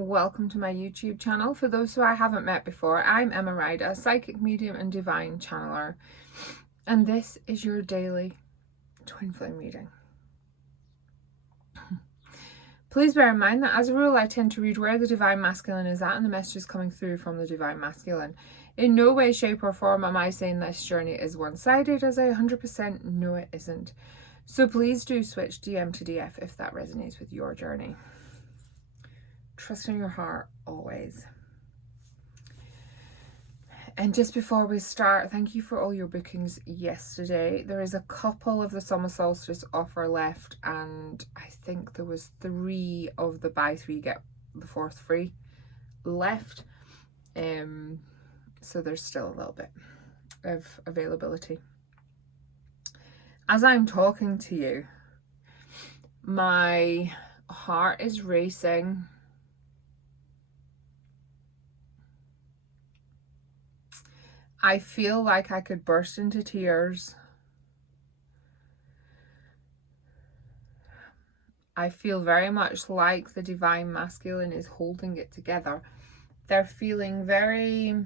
Welcome to my YouTube channel. For those who I haven't met before, I'm Emma Ryder, psychic medium and divine channeler, and this is your daily twin flame reading. Please bear in mind that as a rule I tend to read where the divine masculine is at and the messages coming through from the divine masculine. In no way, shape or form am I saying this journey is one-sided, as I 100% know it isn't. So please do switch DM to DF if that resonates with your journey. Trust in your heart always. And just before we start, thank you for all your bookings yesterday. There is a couple of the summer solstice offer left, and I think there was 3 of the buy 3 get the 4th free left. So there's still a little bit of availability. As I'm talking to you, my heart is racing. I feel like I could burst into tears. I feel very much like the divine masculine is holding it together. They're feeling very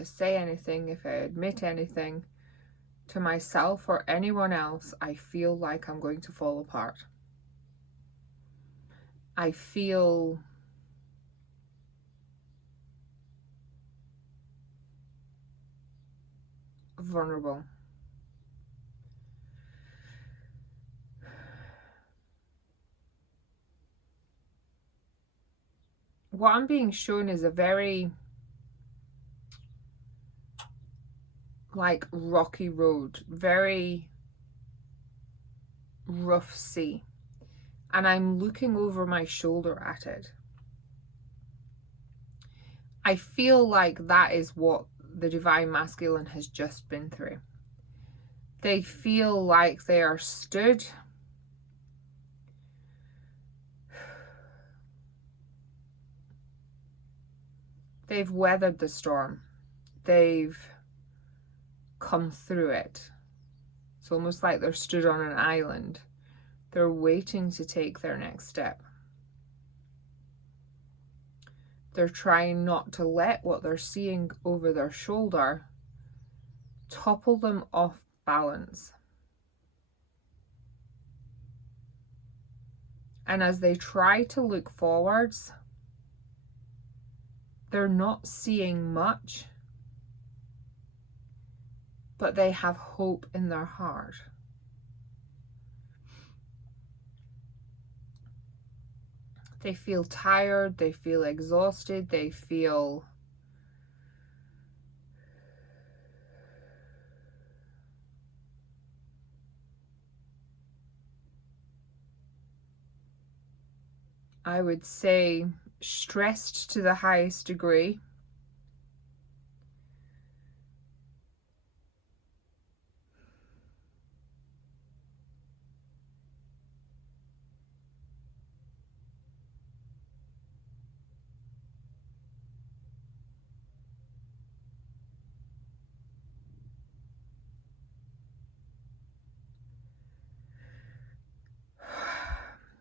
if I say anything, if I admit anything to myself or anyone else, I feel like I'm going to fall apart. I feel vulnerable. What I'm being shown is a very rocky road, very rough sea, and I'm looking over my shoulder at it. I feel like that is what the divine masculine has just been through. They feel like they are stood they've weathered the storm. They've come through it. It's almost like they're stood on an island. They're waiting to take their next step. They're trying not to let what they're seeing over their shoulder topple them off balance. And as they try to look forwards, they're not seeing much, but they have hope in their heart. They feel tired, they feel exhausted, they feel I would say stressed to the highest degree.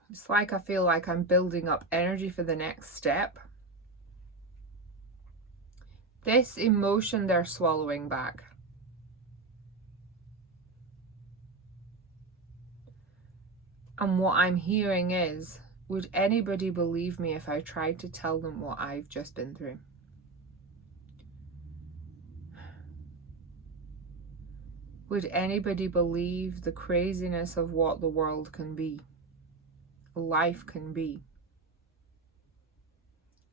It's like I feel like I'm building up energy for the next step. This emotion they're swallowing back. And what I'm hearing is, would anybody believe me if I tried to tell them what I've just been through? Would anybody believe the craziness of what the world can be? Life can be.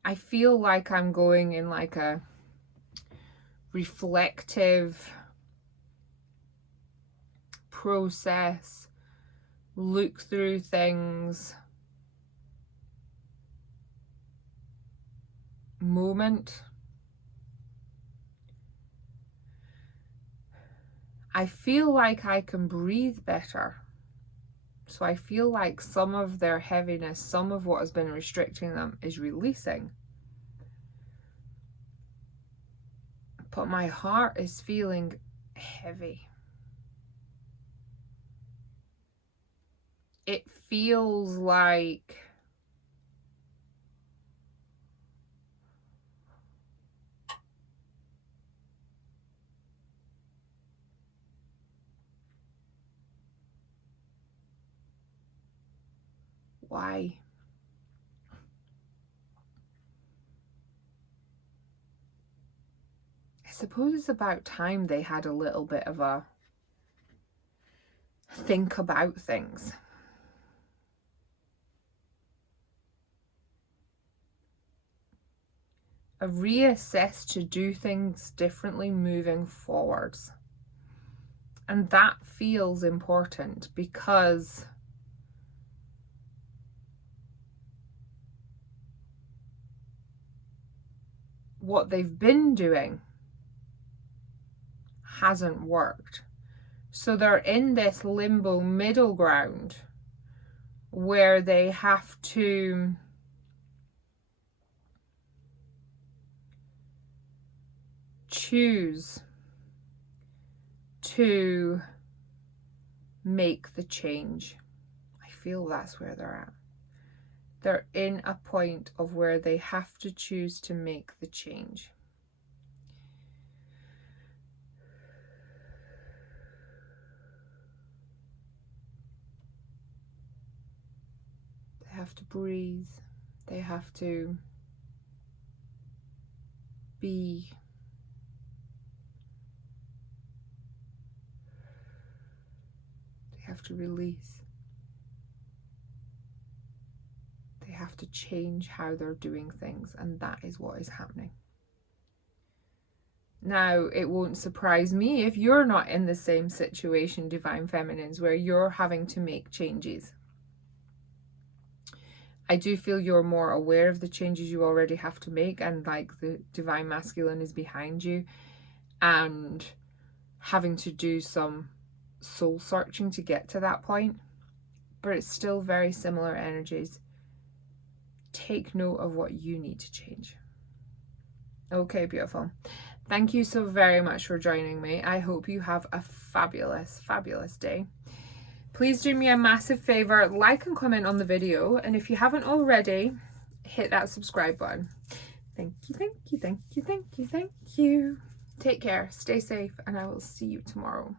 I feel like I'm going in like a reflective process, look through things moment I feel like I can breathe better. So I feel like some of their heaviness, some of what has been restricting them is releasing. But my heart is feeling heavy. It feels like why? I suppose it's about time they had a little bit of a think about things. A reassess to do things differently moving forwards. And that feels important because what they've been doing hasn't worked. So they're in this limbo middle ground where they have to choose to make the change. I feel that's where they're at. They're in a point of where they have to choose to make the change. They have to breathe. They have to be. They have to release. They have to change how they're doing things, and that is what is happening. Now, it won't surprise me if you're not in the same situation, Divine Feminines, where you're having to make changes. I do feel you're more aware of the changes you already have to make, and like the Divine Masculine is behind you and having to do some soul searching to get to that point. But it's still very similar energies. Take note of what you need to change. Okay, beautiful. Thank you so very much for joining me. I hope you have a fabulous, fabulous day. Please do me a massive favor, like and comment on the video. And if you haven't already, hit that subscribe button. Thank you, thank you, thank you, thank you, thank you. Take care, stay safe, and I will see you tomorrow.